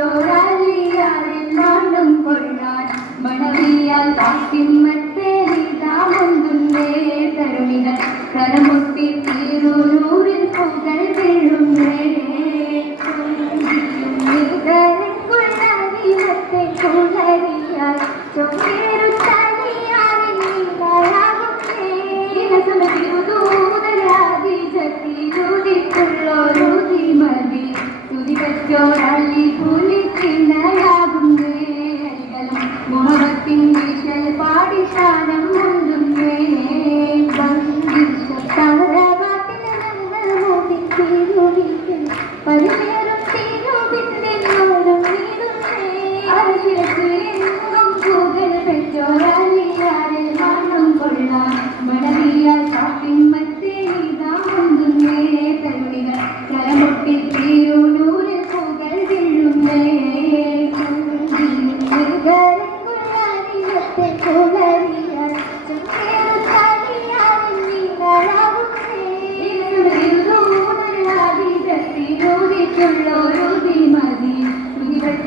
ചോരാലിയാരിൽ നാണ്ടും കൊള്ളാൻ മണവിയാൽ കാത്തിമത്തെ താമൊന്നുന്നേ തരുണിക കരമുട്ടി തീരൂരിൽ പൂകൾ വീഴുന്നേ കൊള്ളാരിമത്തെ കുളരിയാൽ ചോരേരു തനിയാരിൽ നീളാകുന്നേ സമതിരുദൂതരാതി ജത്തിരുതിക്കുള്ളോരുതി മതി തുതികച്ചോരല്ലി പുലിക്കിണയാകുന്നേ അരികളും മുഹബത്തിൻ വിശൽ പാടി സ്ഥാനം മുന്തുന്നേ പരിമേറും തിരുവിന്റെ നോരും നീടുന്നേ അരശിരസിലെങ്ങും പൂകൾ പെറ്റോരാലിയാരിൽ മണ്ണും കൊള്ളാൻ മണവിയാൽ കാത്തിമത്തെ താമൊന്നുന്നേ തരുണികൾ കരമുട്ടി തീരൂരിൽ പൂകൾ വീഴുന്നേ കുളരിയാൽ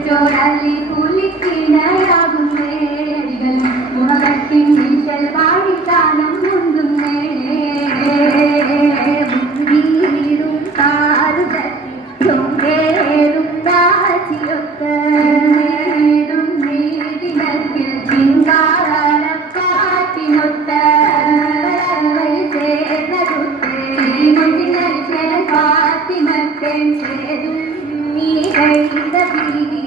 ചോരല്ലി പുലിക്കിണയാകുന്നേ അരികളും മുഖത്തിൻ വിശൽ പാടിത്താനം മുന്തുന്നേ വീടും കാറുകത്തി ചൊങ്കേറും കാച്ചിലൊത്തേടും നീതിനത്തിൽ ചിങ്കാരപ്പാട്ടിനൊത്ത ചേർന്നതുത്തേ പാത്തിമത്തേൻ ചേരും നീ കൈത ഭീതി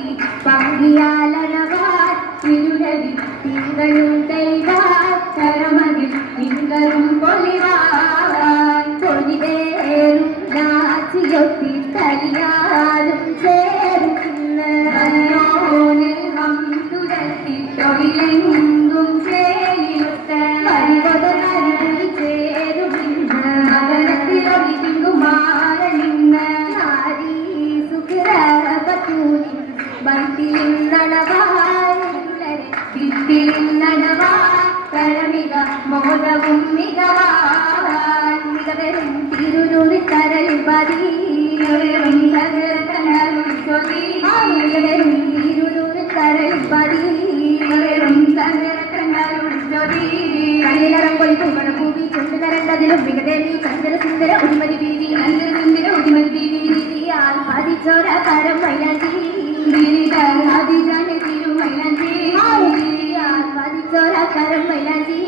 പങ്കിയാലനവാൻ തിരുരവി തിങ്കളും കൈവാൻ കരമതിൽ തിങ്കളും പൊലിവാൻ പൊലിവേറും നാച്ചിയൊത്തി തലിയാലും ചേരുന്ന ഹംതുരത്തി തൊഴിലെങ്കും ചേലിയൊത്ത പരിവതനരിൽ ചേരുന്ന മകനത്തിലൊളി തിങ്കുമാരനിന്ന നാരീ സുഖരപൂരി മോദവും മികവാൻ മികവരും തിരുനൂറി കരളിൽ പതിരും തിരുനൂറി കരളിൽ പതിരും കണ്ണിലകം കൊളിക്കുമ്പോൾ ഭൂമി ചുണ്ടുകരണ്ടതിലും മികദേവി ചന്ദ്ര സുന്ദര ഉടിമതി ബീവി സുന്ദര ഉടിമതി ബീവി ആൽ പതിച്ചോര കരം മൈലാഞ്ചി ആദിജാനെ തിരുമൈലാഞ്ചി പതിച്ചോര കരം മൈലാഞ്ചി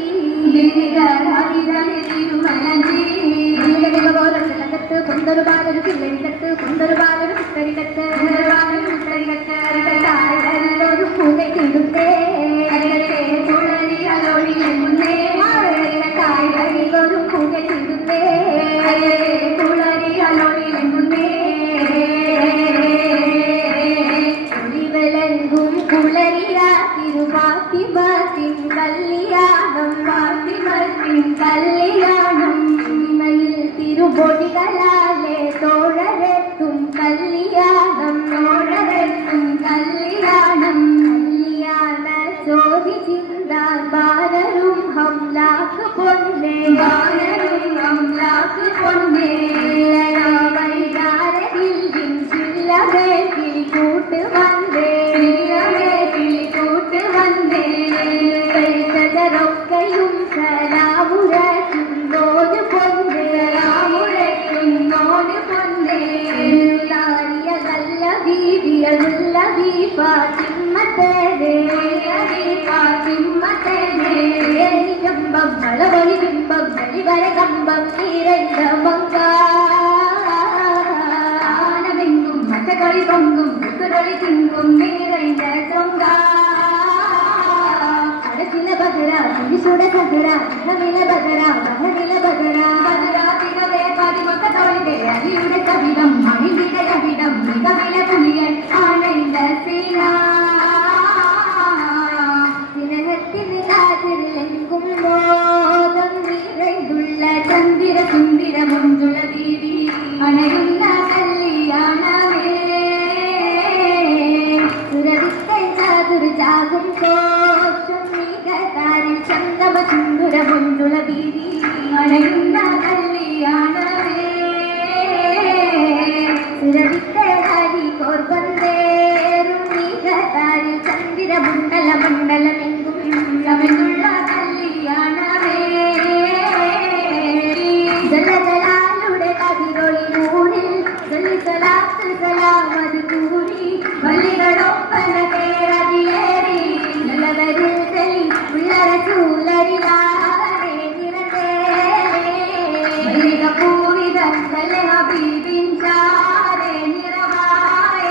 ആദിജാനെ തിരുമൈലാഞ്ചി ോരത്ത് കൊണ്ടൊരു ബാലൊരു പിള്ളരിടത്ത് കൊണ്ടൊരു ബാലൊരു പുത്തരിടത്ത് പുത്തരിടത്ത് പൂതയ്ക്കിടുന്നേ അലോഴിലെങ്ങുന്നേ ഒരു പൂതയ്ക്കിടുന്നേ കുളരി അലോഴിലെങ്ങുന്നേ ഒളിവലങ്കും കുളരിയാ തിരുവാത്തിമത്തിൻ കല്യാണം വാത്തിമത്തിൻ കല്യാണം മയിൽ തിരുബൊടികളാലെ തോഴരെത്തും കല്യാണം തോഴരെത്തും കല്യാണം കല്യാണ ചോദി ചിന്താൻ ബാലരും ഹംലാക്ക് പൊന്നേ ബാലരും ഹംലാക്ക് പൊന്നേ വൈകാരയിൽ ചില്ലവേ കിളിക്കൂട്ട് വന്നേ കിളിക്കൂട്ട് വന്നേ കൈതരൊക്കെയും സലാമുരക്കുന്നോന് പൊന്നേ സലാമുരക്കുന്നോന് പൊന്നേ നല്ല വീതിയുള്ള ദീപാത്തിമ്മത്തേരേ കമ്പം വളവളി ബിംബം വലിവര കമ്പം നീരണ്ട മങ്കാനമെങ്കും മറ്റകളി പൊങ്കും സുഖളി തിങ്കും നീരണ്ട ചൊങ്ക അടച്ചില ബദര പുലിസുട സദര നമില ബദര ബഹനില ബദര ബദര തികവേ പതിമൊത്ത തൊഴിലെ അരിയുടെ കവിതം മണിവിട കവിതം മികവില പുലിയൻ ആനന്ദ സീന െങ്കും മോദം നിറൈതുള്ള ചന്ദിര സുന്ദിര മഞ്ജുള ദീവി അണയുന്ന കല്യാണമേ സുരവിത്തെ ചാതുർജാകും കോശം മികതാരിൽ ചന്ദമ സുന്ദര മഞ്ജുള ദീവി അണയുന്ന കല്യാണമേ സുരവിത്തെ ഹരി കോർബന്തേരു മന്ദിരമുണ്ടല മണ്ഡലമെങ്കും തമിഴുള്ള കല്യാണമേ ജലജലാലുടെ കവിതൊളിനൂരിൽ ജലിസലാത്ത് സലാമത് കൂടി വള്ളികളൊപ്പന കേരതിലേറി നിലവരിൽ തെളി ഉള്ളര ചൂലരിലാകെ നിറഞ്ഞേ പൂവിത നല്ല ഹബീബിൻ ചാരെ നിറവായ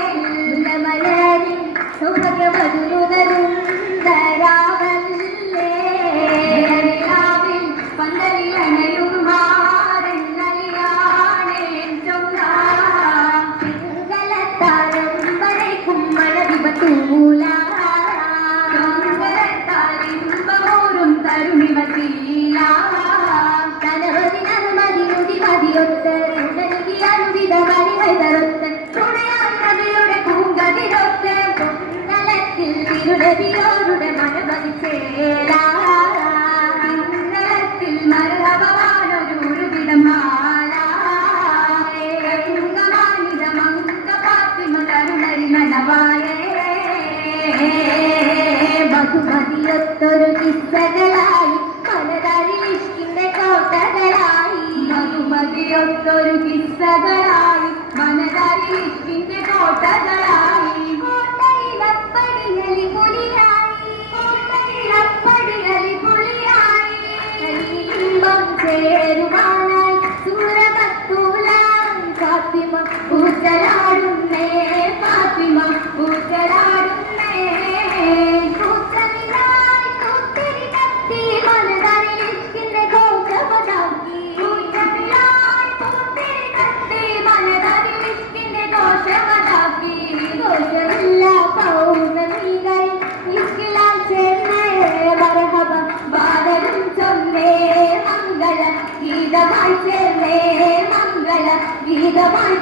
മലരിൽ സൗഭാഗ്യവധുരുതരുന്തരാവല്ലേ രാവിൽ പന്തലിലണയും മാറന്നലിയാണേൻ ചൊങ്കാലത്താരം വരയ്ക്കും മഴ വിപത്തൂല ചൊങ്കരത്താലിമ്പമൂരും തരുണിവതീല തനവതിനു മതിയുതി മതിയൊത്ത് ഉടനുകി അനുവിധ മണികൾ തരൊത്ത് തുണയാരുടെ പൂങ്കതിരൊത്ത് പൊന്നലത്തിൽ തിരുടവിയോരുടെ മനപതിച്ചേരാത്തിൽ മരഭവാനൊരു ഉരുവിടമാല മംഗപാത്തിമ കരുണരി നടവായേ ബഹുമതിയൊത്തൊരു കിസ്സകളായി മനതരിഷ്കിന്റെ കോട്ടകളായി ബഹുമതിയൊത്തൊരു കിസ്സകളായി മനതരിഷ്കിന്റെ കോട്ടകളായി കോട്ടയിലപ്പടിയലി പുലിയായി കോട്ടയിലപ്പടിയലി പുലിയായി ഇമ്പം ചേരുവാനായി സൂരകത്തൂലായി ഫാത്തിമ പൂച്ചലാടുന്നേ ഫാത്തിമ പൂച്ചലാടുന്നേ പൂച്ചലിനായി തൂത്തിരി കത്തി മനതരിഷ്കിന്റെ കോശമതാക്കി പൂച്ചലിനായി തൂത്തിരി കത്തി മനതരിഷ്കിന്റെ കോശമതാക്കി ദോഷമില്ല പൗർണമികൾ ഇഷ്കിലാൽ ചേർന്നേ മരഹബ ബാദലും ചൊന്നേ മംഗള ഗീതമായി ചേർന്നേ മംഗള ഗീതമായി